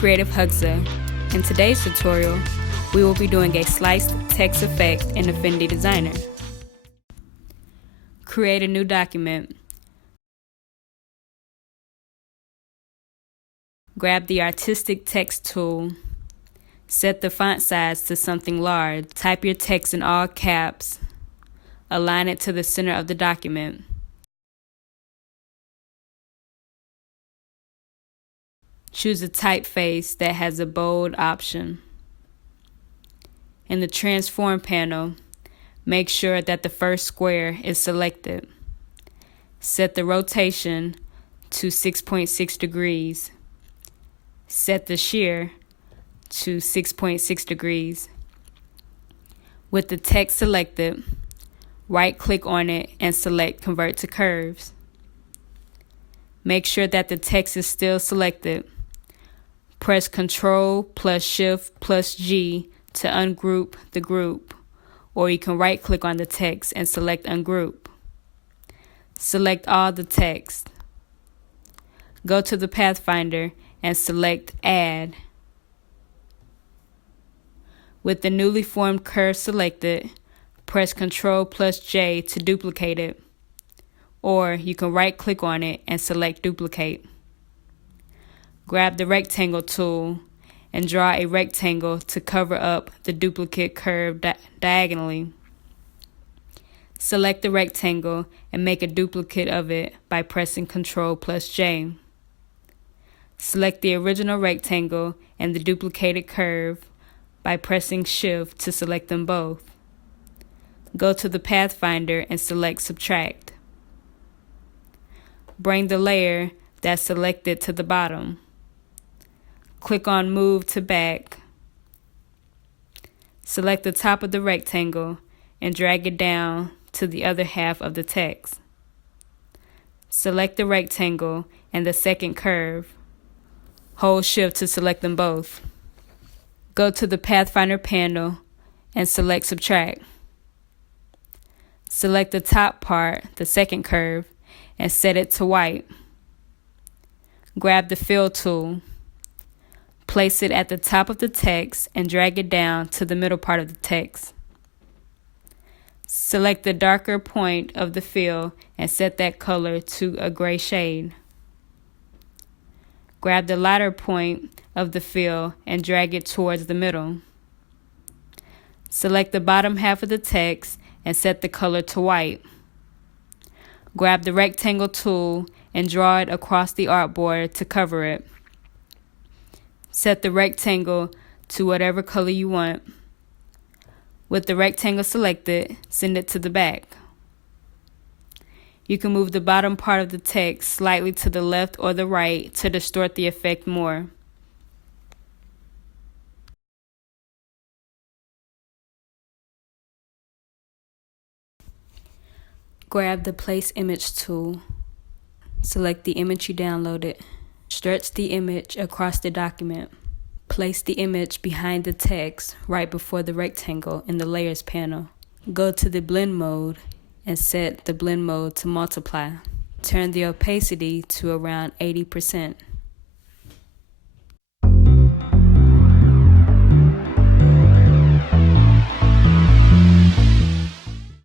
Creative Hagja. In today's tutorial, we will be doing a sliced text effect in Affinity Designer. Create a new document. Grab the artistic text tool. Set the font size to something large. Type your text in all caps. Align it to the center of the document. Choose a typeface that has a bold option. In the Transform panel, make sure that the first square is selected. Set the rotation to 6.6 degrees. Set the shear to 6.6 degrees. With the text selected, right-click on it and select Convert to Curves. Make sure that the text is still selected. Press Ctrl plus Shift plus G to ungroup the group, or you can right-click on the text and select Ungroup. Select all the text. Go to the Pathfinder and select Add. With the newly formed curve selected, press Ctrl plus J to duplicate it, or you can right-click on it and select Duplicate. Grab the Rectangle tool and draw a rectangle to cover up the duplicate curve diagonally. Select the rectangle and make a duplicate of it by pressing Ctrl plus J. Select the original rectangle and the duplicated curve by pressing Shift to select them both. Go to the Pathfinder and select Subtract. Bring the layer that's selected to the bottom. Click on Move to Back. Select the top of the rectangle and drag it down to the other half of the text. Select the rectangle and the second curve. Hold Shift to select them both. Go to the Pathfinder panel and select Subtract. Select the top part, the second curve, and set it to white. Grab the Fill tool. Place it at the top of the text and drag it down to the middle part of the text. Select the darker point of the fill and set that color to a gray shade. Grab the lighter point of the fill and drag it towards the middle. Select the bottom half of the text and set the color to white. Grab the rectangle tool and draw it across the artboard to cover it. Set the rectangle to whatever color you want. With the rectangle selected, send it to the back. You can move the bottom part of the text slightly to the left or the right to distort the effect more. Grab the Place Image tool. Select the image you downloaded. Stretch the image across the document. Place the image behind the text right before the rectangle in the Layers panel. Go to the Blend mode and set the blend mode to multiply. Turn the opacity to around 80%.